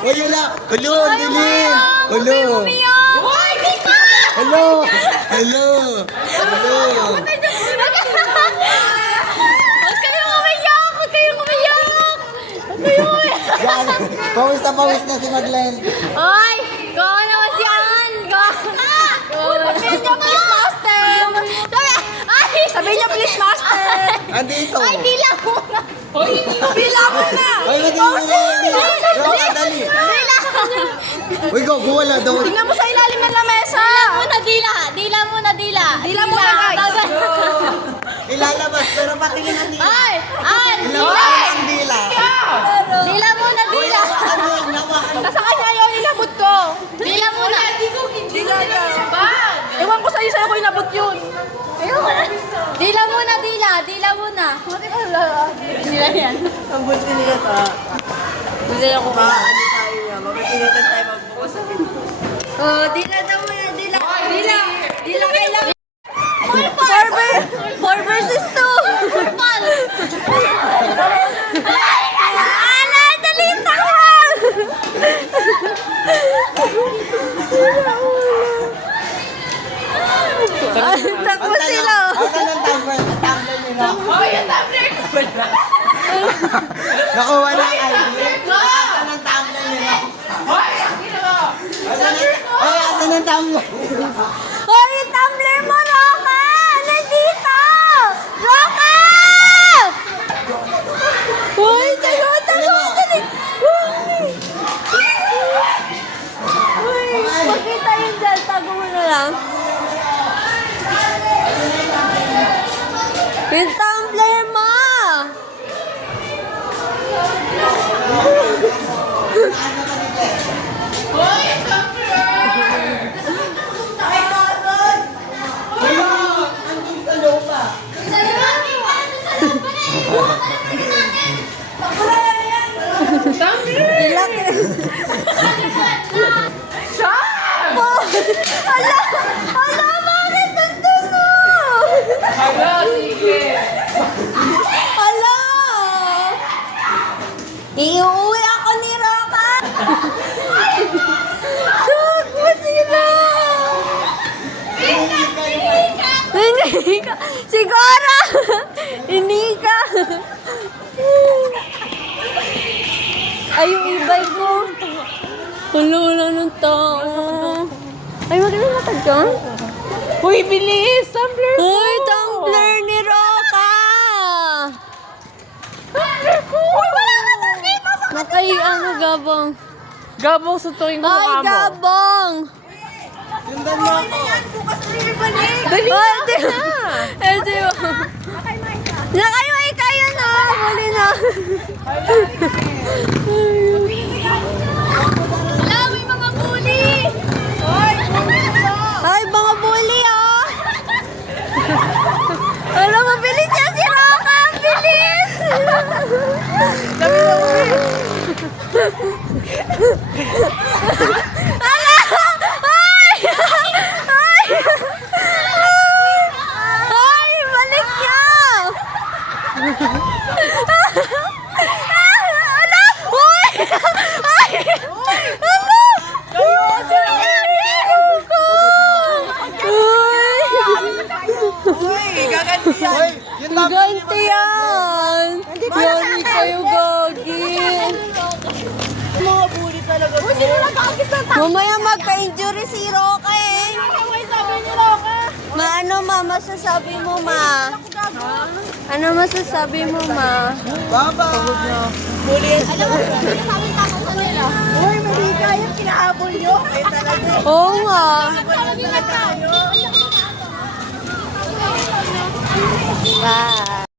Uy, wala! Hello, dilim! Hello! Hello! Hello! Hello! Huwag kayong umiyak! Huwag kayong umiyak! Huwag kayong umiyak! Yan! Pawis na si Madeleine! Ay! Go naman si Ann! Go! Sabihin niyo, please, master! Sabihin niyo, please, master! Andito! Ay, bilang muna! Bilang muna! Ay, madali! Roka, dali! Bilang! Uy, go! Wala daw! Tingnan mo sa ilalim ng lamesa! Dila muna, dila! Dila muna, dila! Dila muna, guys! Ilalabas, pero patingin ang dila! Ay! Ay! Ilawakan ang dila! Dila muna, dila! Ano, inawakan! Nasa kanya yung inabot ko! Dila muna! Dila ka! Ewan ko sa'yo ko inabot yun! Dila muna, dila! Dila muna! Dila yan. Ang buti niya ta. Dila ako ba? Ano tayo nga, mapagkinitan tayo magbukas. Oh, dila daw muna, dila! Dila! Dila kailangan! 4 versus 2! Purple! Ala! Dalita ko! Takbo sila! Asan ang tumbler? Ang tumbler nila? Oh, yung tumbler! Nakuha na ang ID? Asan ang tumbler nila? Asan ang tumbler? Hoy, yung tumbler mo, Roka! Nandito! Roka! Hoy, tayo! Dali! Hoy, magkita yun dyan. Tago mo na lang. Yung tumbler mo! Ilaki. Ala! Ala! Bakit nagtuno? Ala! Iuwi ako ni Roka! Takbo sila! Inika! Siguro! Inika! Ay, yung e-bike ko. Wala ng tao. Ay, magandang matag dyan? Uy, bilis! Tumbler ko! Uy, tumbler ni Roka! Uy, wala ka sa kita! Nakay, gabang. Gabong sutuin mo Ay, mukha mo. gabang! Sundan mo ako! Dali Ay, na! di ba? Eh, di ba? Nakay, kayo na! Huli na! Wala, may mga bully! Ay, mga bully, oh! Wala, mabilis yan si Roka! Ang bilis! Ala! Ay! Ay! Ay! Balik niyo! Ala! Uy! Ay! Ala! Uy, gaganti yan! Uy, yung tumbler Ganti yan! Yoni kayo, Gogi! Mga buli talaga. Uy, sino nag-aagis ng tayo? Mamaya magka-injury si Roka eh! Ano masasabi mo, ma? Ano masasabi mo, ma? Baba! Buli yan sila. nila? Uy, mali kayo. Kinahabol nyo. Ay, talaga. Oo nga. Bye.